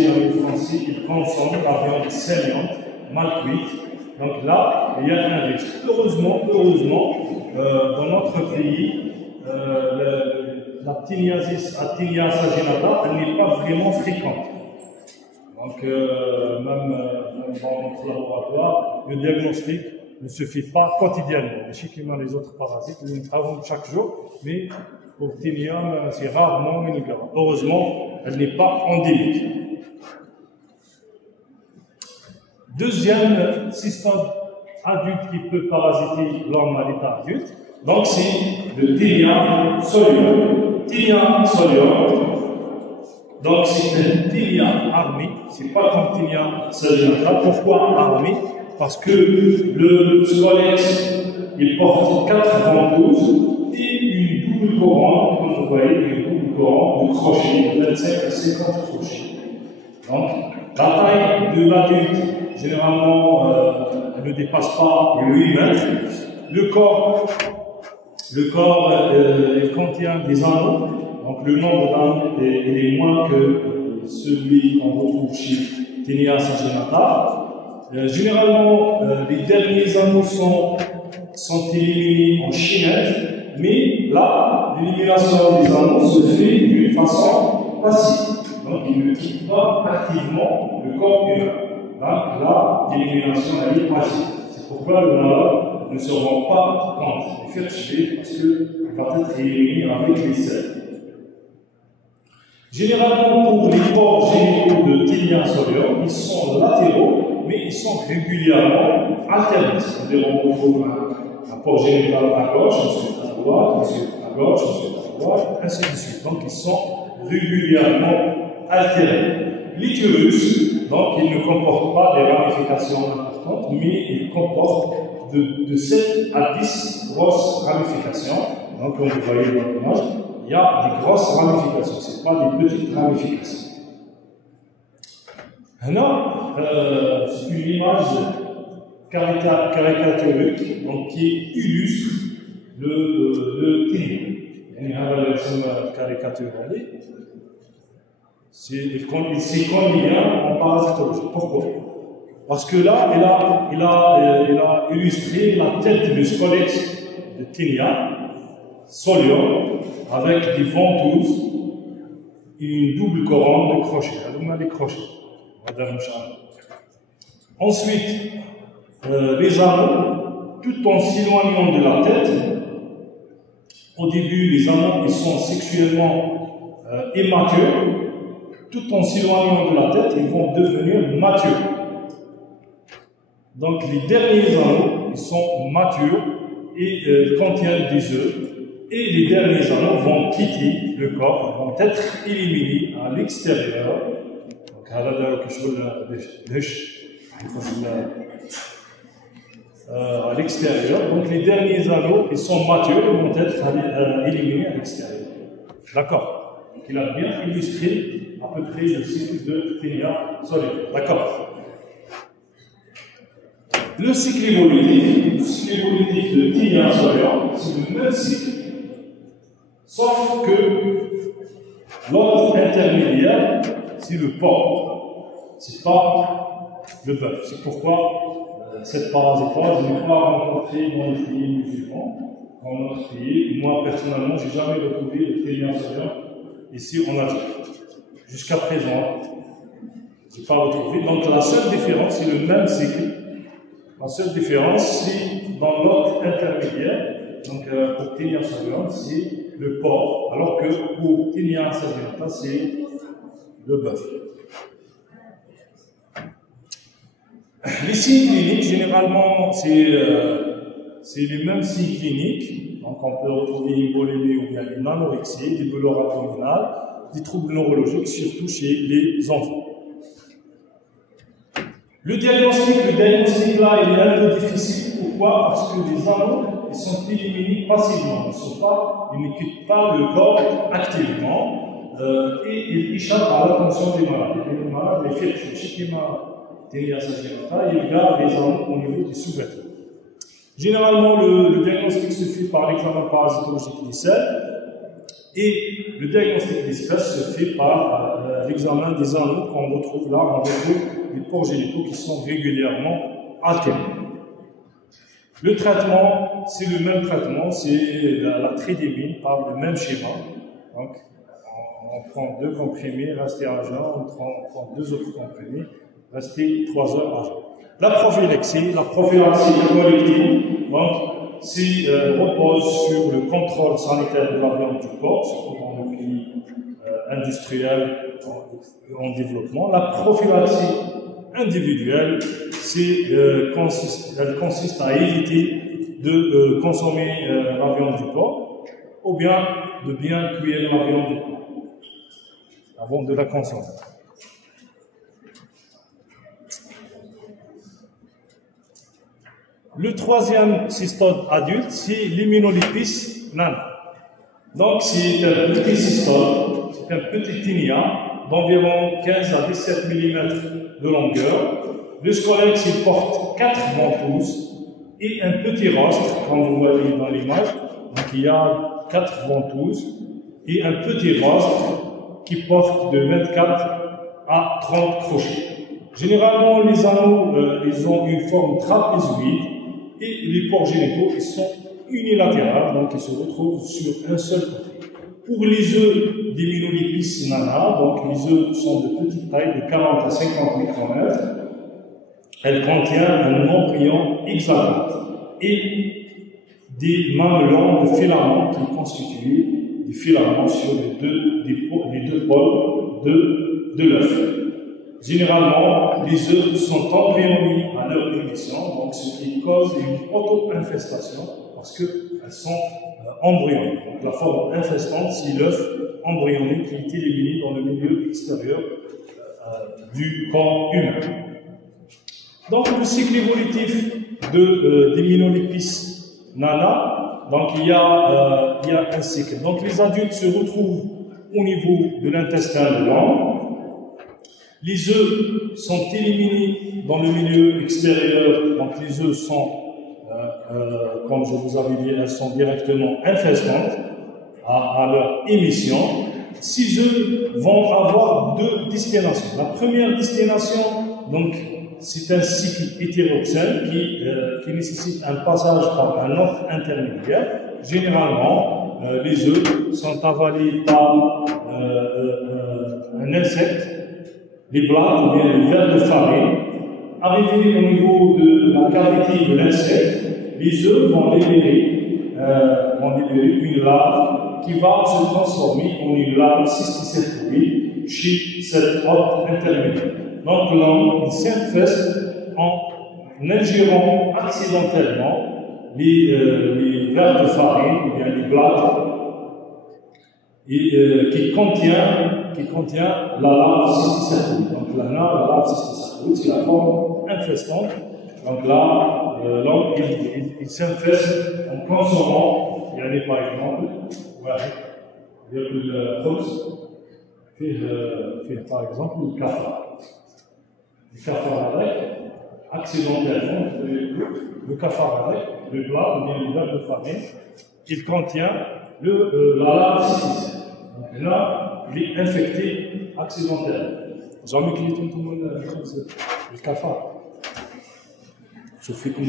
ils consomment la viande saignante mal cuite. Donc là il y a un risque. Heureusement dans notre pays la Tinea saginata elle n'est pas vraiment fréquente. Donc, même dans notre laboratoire, le diagnostic ne se fait pas quotidiennement. Je sais qu'il y a les autres parasites, nous travaillons chaque jour, mais pour Tinea, c'est rarement une garde. Heureusement, elle n'est pas endémique. Deuxième système adulte qui peut parasiter l'homme à l'état adulte, donc c'est le Tinea solium. Tinea solium. Donc c'est un Tinea armé, c'est pas comme Tinea saginata. Pourquoi armé? Parce que le scolex il porte 4 ventouses et une double couronne, comme vous voyez, une double couronne de crochets, de 25 à 50 crochets. Donc la taille de l'adulte, généralement, elle ne dépasse pas 8 mètres. Le corps, Le corps il contient des anneaux, donc le nombre d'anneaux est moins que celui qu'on retrouve chez Tinea saginata. Généralement, les derniers anneaux sont éliminés en chaînette, mais là, l'élimination des anneaux se fait d'une façon passive. Donc, il ne quitte pas activement le corps humain. Donc, là, l'élimination est passive. C'est pourquoi le malade ne se rend pas compte du fait parce qu'il va être éliminé avec les selles. Généralement, pour les pores génitaux de Tinea solium, ils sont latéraux, mais ils sont régulièrement alternés. C'est-à-dire, on retrouve un port génital à gauche, ensuite à droite, ensuite à gauche, ensuite à droite, ainsi de suite. Donc, ils sont régulièrement alternés. L'utérus, donc, il ne comporte pas des ramifications importantes, mais il comporte de 7 à 10 grosses ramifications. Donc, comme vous voyez dans l'image, il y a des grosses ramifications, ce n'est pas des petites ramifications. Maintenant, c'est une image caricaturique donc, qui illustre le tinea. يعني هذا اللي يسمى caricaturale. Il s'est connu en parasitologie. Pourquoi? Parce que là, il a illustré la tête du squelette de Tinea solium avec des ventouses et une double couronne de crochets. Les crochets. Ensuite, les anneaux, tout en s'éloignant de la tête. Au début, les anneaux ils sont sexuellement immatures. Tout en s'éloignant de la tête, ils vont devenir matures. Donc, les derniers anneaux, ils sont matures et contiennent des œufs. Et les derniers anneaux vont quitter le corps, vont être éliminés à l'extérieur. Donc, à l'extérieur. Donc, les derniers anneaux, ils sont matures et vont être éliminés à l'extérieur. D'accord. Il a bien illustré à peu près le cycle de Tinea solium. D'accord. Le cycle évolutif de Tinea solium, c'est le même cycle, sauf que l'ordre intermédiaire, c'est le porc. C'est pas le bœuf. C'est pourquoi cette parasitose n'est pas rencontrée dans les pays musulmans. Dans notre pays, moi personnellement, je n'ai jamais retrouvé le Tinea solium ici en Algérie. Jusqu'à présent, je n'ai pas retrouvé. Donc la seule différence, c'est le même cycle. La seule différence, c'est dans l'ordre intermédiaire. Donc pour Tinea solium, c'est le porc, alors que pour Tinea saginata, c'est le bœuf. Les signes cliniques, généralement, c'est les mêmes signes cliniques. Donc, on peut retrouver une bulimie ou bien une anorexie, des douleurs abdominales, des troubles neurologiques, surtout chez les enfants. Le diagnostic là, il est un peu difficile. Pourquoi? Parce que les anneaux, ils sont éliminés passivement. Ils ne quittent pas le corps activement et ils échappent à l'attention des malades. Les malades, les filles, Tinea saginata, il garde les anneaux au niveau du sous-vêtement. Généralement, le diagnostic se fait par l'examen parasitologique des selles et le diagnostic d'espèce se fait par l'examen des anneaux qu'on retrouve là, on retrouve les pores génitaux qui sont régulièrement altérés. Le traitement, c'est le même traitement, c'est la tridémine par le même schéma. Donc, on prend 2 comprimés, restez à jeun, on prend 2 autres comprimés, restez 3 heures à jeun. La prophylaxie collective, donc, repose sur le contrôle sanitaire de la viande du porc, surtout dans le pays industriel en développement. La prophylaxie individuelle, elle consiste à éviter de consommer la viande du porc, ou bien de bien cuire la viande du porc avant de la consommer. Le troisième cystode adulte, c'est l'immunolipis nana. Donc, c'est un petit cystode, c'est un petit tinea d'environ 15 à 17 mm de longueur. Le scolex, il porte 4 ventouses et un petit rostre, comme vous voyez dans l'image, Donc il y a 4 ventouses et un petit rostre qui porte de 24 à 30 crochets. Généralement, les anneaux, ils ont une forme trapézoïde et les pores génitaux, ils sont unilatérales, donc ils se retrouvent sur un seul côté. Pour les œufs des Minolepis nana, donc les œufs sont de petite taille, de 40 à 50 micromètres. Elle contient un embryon hexagonal et des mamelons de filaments qui constituent des filaments sur les deux pôles de l'œuf. Généralement, les œufs sont embryoniques à leur émission, donc ce qui cause une auto-infestation parce qu'elles sont embryoniques. Donc la forme infestante, c'est l'œuf embryonique qui est éliminé dans le milieu extérieur du corps humain. Donc le cycle évolutif des Minolepis nana, donc il y a un cycle. Donc les adultes se retrouvent au niveau de l'intestin de l'homme. Les œufs sont éliminés dans le milieu extérieur, donc les œufs sont, comme je vous avais dit, elles sont directement infestantes à leur émission. Ces œufs vont avoir 2 destinations. La première destination, donc, c'est un cycle hétéroxène qui nécessite un passage par un autre intermédiaire. Généralement, les œufs sont avalés par un insecte, les blattes ou bien les vers de farine. Arrivés au niveau de la cavité de l'insecte, les œufs vont libérer une larve qui va se transformer en une larve cysticète chez cette hôte intermédiaire. Donc l'homme s'infeste en ingérant accidentellement les vers de farine ou bien les blattes qui contient la larve cysticète. Donc la larve cysticète, c'est la forme infestante. Donc là, l'homme il s'infeste en consommant, il y a par exemple, il y a le rose, par exemple le cafard. Le cafard avec, accidentellement, le cafard avec, le plat ou bien le verre de farine, il contient la larve cysticète. Donc là, il est infecté accidentellement. Vous avez vu tout le monde le cafard. شوفي كم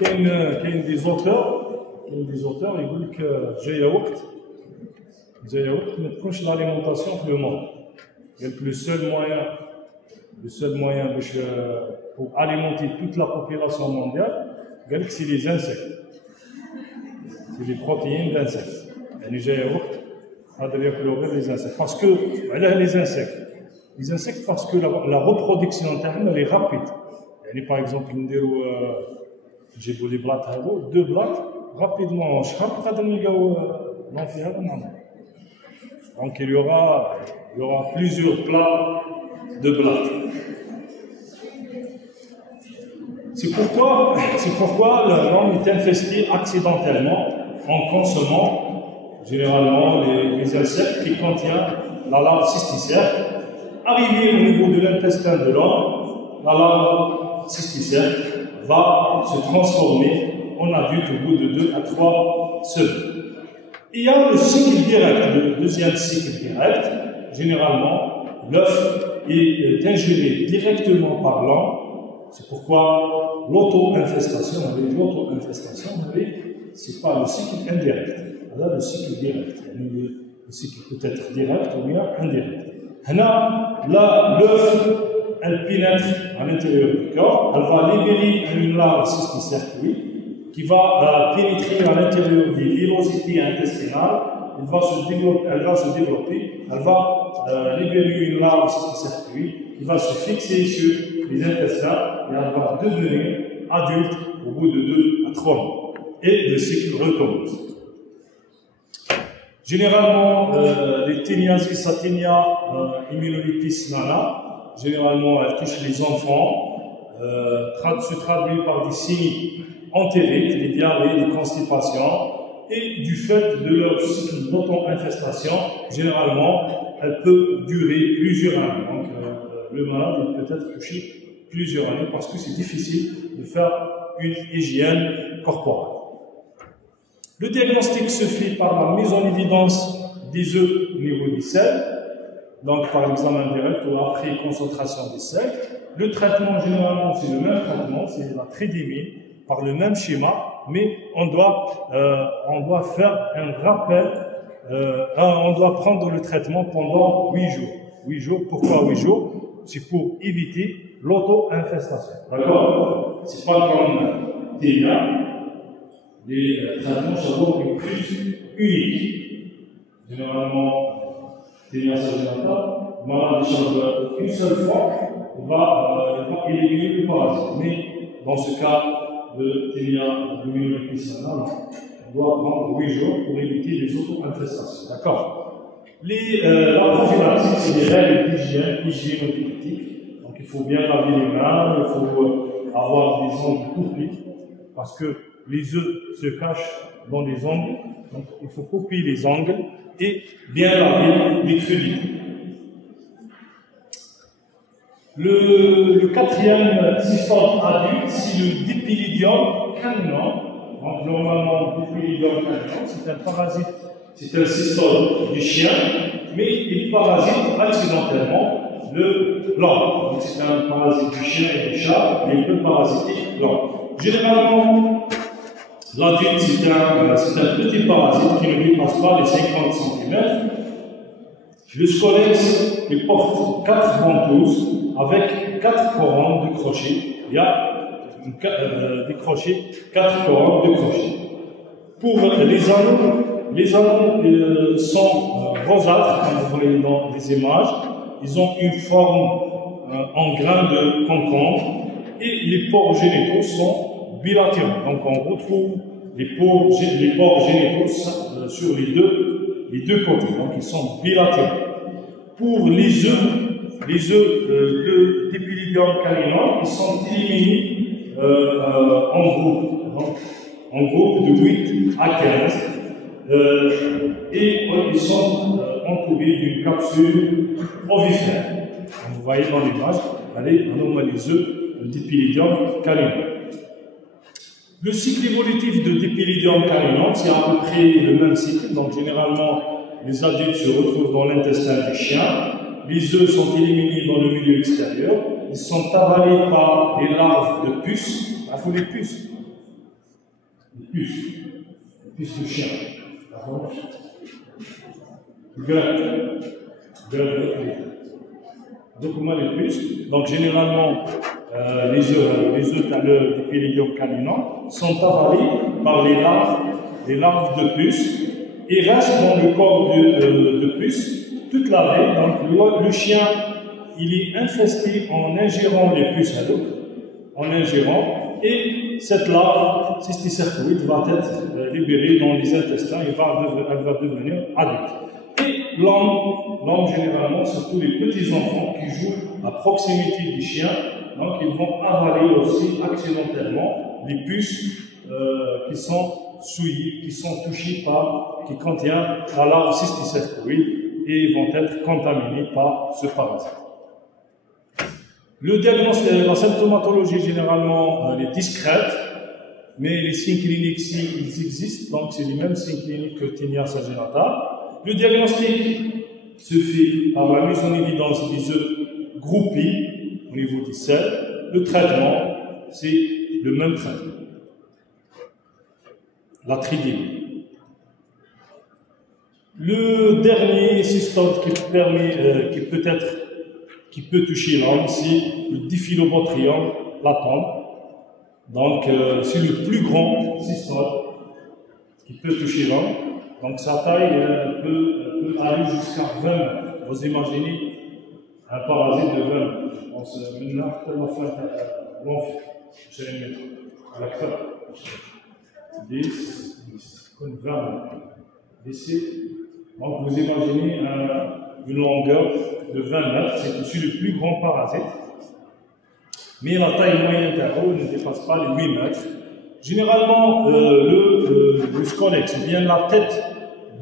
كاين دي زوتور يقول لك جايه وقت ما تكونش l'alimentation في le monde. قال لك le seul moyen pour alimenter toute la population mondiale, قال لك c'est les insectes. C'est les protéines d'insectes. يعني جايه وقت هذا ياكلوا غير les insectes parce que علاه les insectes parce que la reproduction elle est rapide. Par exemple, j'ai les blattes, 2 blattes, rapidement, donc il y aura plusieurs plats de blattes. C'est pourquoi l'homme est infesté accidentellement en consommant généralement les insectes qui contiennent la larve cysticère. Arrivé au niveau de l'intestin de l'homme, la larve cysticère va se transformer en adulte au bout de 2 à 3 semaines. Il y a le cycle direct, le deuxième cycle direct. Généralement, l'œuf est ingéré directement par l'homme. C'est pourquoi l'auto-infestation, c'est pas le cycle indirect. Là, le cycle direct. Le cycle peut être direct ou bien indirect. Là, l'œuf, elle pénètre à l'intérieur du corps, elle va libérer une larve cysticircuit qui va pénétrer à l'intérieur des villosités intestinales, elle va se développer, elle va libérer une larve cysticircuit qui va se fixer sur les intestins et elle va devenir adulte au bout de 2 à 3 mois. Et le cycle recommence. Généralement, les Taeniasis, Taenia, Minolepis nana, généralement, elles touchent les enfants, se traduisent par des signes entériques, des diarrhées, des constipations, et du fait de leur cycle d'auto-infestation, généralement, elle peut durer plusieurs années. Donc, le malade peut être touché plusieurs années parce que c'est difficile de faire une hygiène corporelle. Le diagnostic se fait par la mise en évidence des œufs au niveau des selles, donc par l'examen direct ou après concentration des selles. Le traitement, généralement, c'est le même traitement, c'est la tridémine, par le même schéma, mais on doit faire un rappel, on doit prendre le traitement pendant 8 jours. 8 jours, pourquoi 8 jours? C'est pour éviter l'auto-infestation. D'accord? C'est pas comme TIA, les traitements sont une prise unique. Généralement, TIA saginata, le malade échange une seule fois, il va éliminer le parasite. Mais dans ce cas de TIA immunoprécisionale, on doit prendre 8 jours pour éviter les auto-infestations. D'accord? La prophylaxie, c'est des règles d'hygiène hygiéno-diététique. Donc il faut bien laver les mains, il faut avoir des ongles coupés, parce que les œufs se cachent dans les ongles. Donc il faut couper les ongles et bien laver les crédits. Le quatrième système adulte, c'est le Dipylidium caninum. Donc normalement, le Dipylidium caninum, c'est un parasite. C'est un cystode du chien, mais il parasite accidentellement l'homme. Donc c'est un parasite du chien et du chat, mais il peut parasiter l'homme. Généralement, l'adulte, c'est un petit parasite qui ne dépasse pas les 50 cm. Le scolex, il porte 4 ventouses avec 4 couronnes de crochets. Il y a des crochets, 4 couronnes de crochets. Pour les anneaux sont rosâtres, comme vous voyez dans les images. Ils ont une forme en grain de concombre et les pores génitaux sont bilatéraux. Donc on retrouve les pores génitaux sur les deux côtés. Donc ils sont bilatéraux. Pour les œufs de Dipylidium caninum, ils sont éliminés en groupe. Donc, en groupe de 8 à 15. Et ils sont entourés d'une capsule ovifère. Vous voyez dans l'image, les œufs de Dipylidium caninum. Le cycle évolutif de Dipylidium caninum, c'est à peu près le même cycle. Donc généralement, les adultes se retrouvent dans l'intestin du chien. Les œufs sont éliminés dans le milieu extérieur. Ils sont avalés par des larves de puces. Il faut les puces. Les puces de chien. Donc, comment les puces? Donc, généralement, les œufs de Dipylidium caninum sont avalés par les larves de puces et restent dans le corps de puces toute la vie. Donc, le chien, il est infesté en ingérant les puces à l'eau, et cette larve cysticercoïde va être libérée dans les intestins et elle va devenir adulte. Et l'homme généralement, surtout les petits enfants qui jouent à proximité du chien, donc ils vont avaler aussi accidentellement les puces qui sont souillées, qui sont touchées qui contiennent la larve cysticercoïde et ils vont être contaminés par ce parasite. Le diagnostic, la symptomatologie généralement est discrète, mais les signes cliniques, ils existent, donc c'est les mêmes signes cliniques que Tinea saginata. Le diagnostic se fait par la mise en évidence des œufs groupés au niveau des selles. Le traitement, c'est le même traitement. La tridémine. Le dernier cystode qui peut toucher l'homme, c'est le Diphyllobotrium latum. Donc, c'est le plus grand cystode qui peut toucher l'homme. Donc, sa taille peut aller jusqu'à 20 mètres. Vous imaginez un parasite de 20 mètres. Je pense maintenant, la fin de l'enfant. Je vais mettre à la fin. 10, 20 mètres. Donc, vous imaginez une longueur de 20 mètres. C'est aussi le plus grand parasite. Mais la taille moyenne d'un eau ne dépasse pas les 8 mètres. Généralement, le scolex, ou bien la tête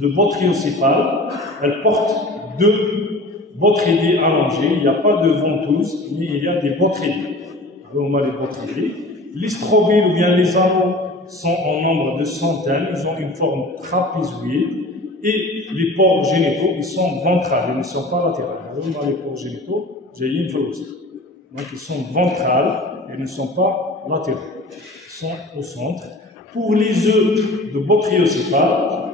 de botriocéphale, elle porte 2 bothriliers allongés. Il n'y a pas de ventouse, mais il y a des bothriliers. On a les bothriliers. Les strobiles ou bien les anneaux sont en nombre de centaines, ils ont une forme trapézoïde. Et les pores génitaux, ils sont ventrales, ils ne sont pas latérales. Alors, les pores génitaux, j'ai une flosse. Donc, ils sont ventrales, ils ne sont pas latéraux. Ils sont au centre. Pour les œufs de Botryocéphale,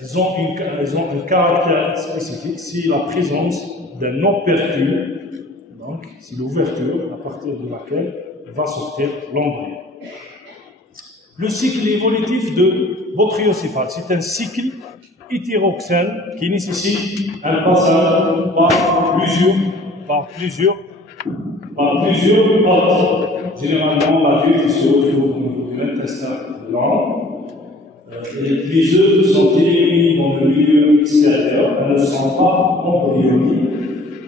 ils ont un caractère spécifique, c'est la présence d'un opercule, donc c'est l'ouverture à partir de laquelle va sortir l'embryon. Le cycle évolutif de Botryocéphale, c'est un cycle hétéroxène qui nécessite un passage par plusieurs hôtes. Généralement, l'adulte qui se retrouve au niveau de l'intestin blanc. Les œufs sont éliminés dans le milieu extérieur, elles ne sont pas embryoniques.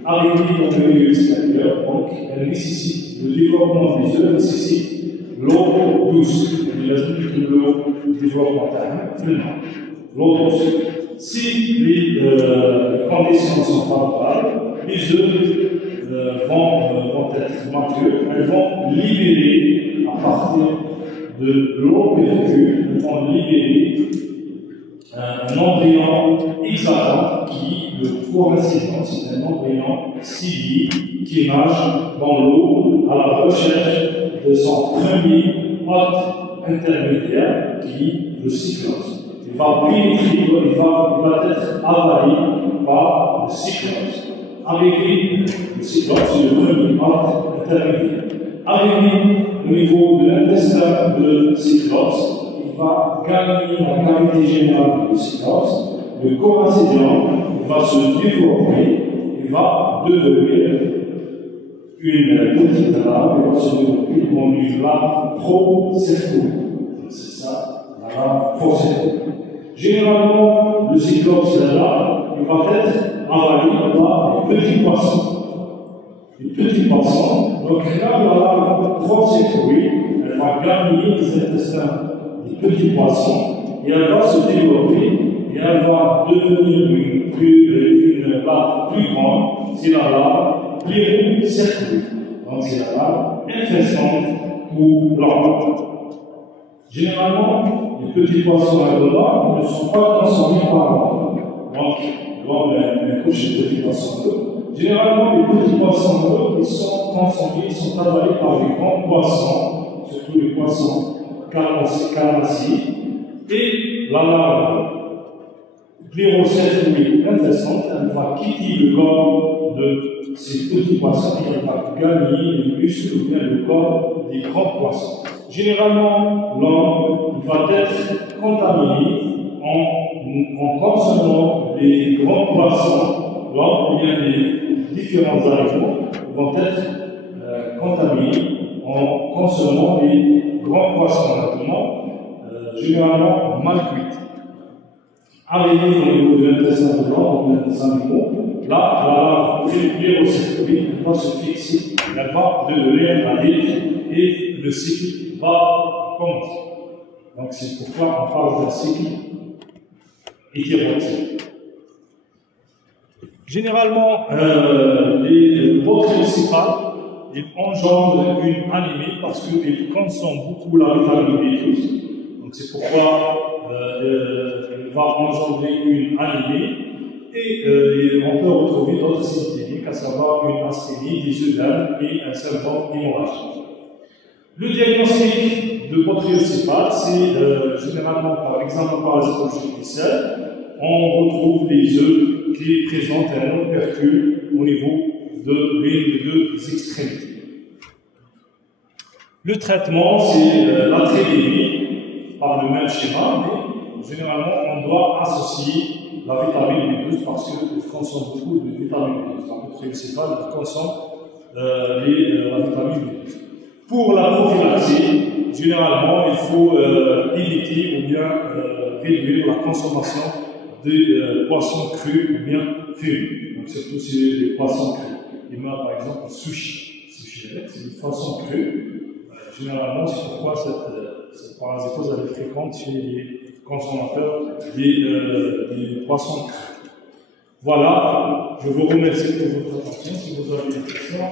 Arrivées dans le milieu extérieur, donc elles nécessitent, le développement des œufs nécessite l'eau douce. Il ajoute de l'eau développementale, l'eau douce. Si les conditions sont favorables, les œufs vont être matures, elles vont libérer à partir de l'opercule, elles vont libérer un embryon hexagonal qui, le coïncident, c'est un embryon cilié qui nage dans l'eau à la recherche de son premier hôte intermédiaire qui est le cyclose. Il va pénétrer, il va être avalé par le cyclose. Arrivé, le cyclose, c'est le premier hôte intermédiaire. Arrivé au niveau de l'intestin de cyclose, il va gagner la cavité générale du cyclose. Le coïncident va se développer, il va devenir une petite larve, il va se développer comme une larve procercoïde. C'est ça, la larve procercoïde. Généralement, le cyclope, là, il va être avalé par les petits poissons. Les petits poissons, donc là, la larve procercoïde, elle va gagner les intestins des petits poissons et elle va se développer et elle va devenir une larve plus grande, c'est la larve plérocercoïde. Donc c'est la larve infestante pour l'homme. Généralement, les petits poissons indolents ne sont pas consommés par l'homme. Donc, l'homme a une couche de petits poissons d'eau. Généralement, les petits poissons d'eau, ils sont consommés, ils sont avalés par les grands poissons, surtout les poissons carnassiers. Et la larve plérocercoïde infestante, elle va quitter le corps de ces petits poissons et elle va gagner les muscles ou bien le corps des grands poissons. Généralement, l'homme va être contaminé en consommant les grands poissons, l'homme ou bien les différents animaux vont être contaminés en consommant les grands poissons, généralement mal cuits. Arrivé au niveau de l'intestin de l'homme ou bien des animaux, là, la larve plérocercoïde va se fixer, elle va devenir adulte et le cycle va commencer. Donc c'est pourquoi on parle d'un cycle hétéroxène. Généralement, les Botryocéphales, ils engendrent une anémie parce qu'ils consomment beaucoup la vitamine B12. Donc c'est pourquoi il va engendrer une anémie et on peut retrouver d'autres signes cliniques, à savoir une asthénie, des œdèmes et un syndrome hémorragique. Le diagnostic de Botryocéphale, c'est généralement par exemple parasitologie du sel. On retrouve les œufs qui présentent un opercule au niveau de l'une des deux extrémités. Le traitement, c'est la trélémie par le même schéma, mais généralement on doit associer la vitamine B12 parce qu'elle consomme beaucoup de vitamine B12. La Botryocéphale consomme la vitamine B12. Pour la prophylaxie, généralement, il faut éviter ou bien réduire la consommation des poissons crus ou bien fumés. Donc, surtout si les poissons crus. Il y a par exemple le sushi. C'est des poissons crus. Généralement, c'est pourquoi cette parasitose est fréquente chez les consommateurs des poissons crus. Voilà, je vous remercie pour votre attention. Si vous avez des questions,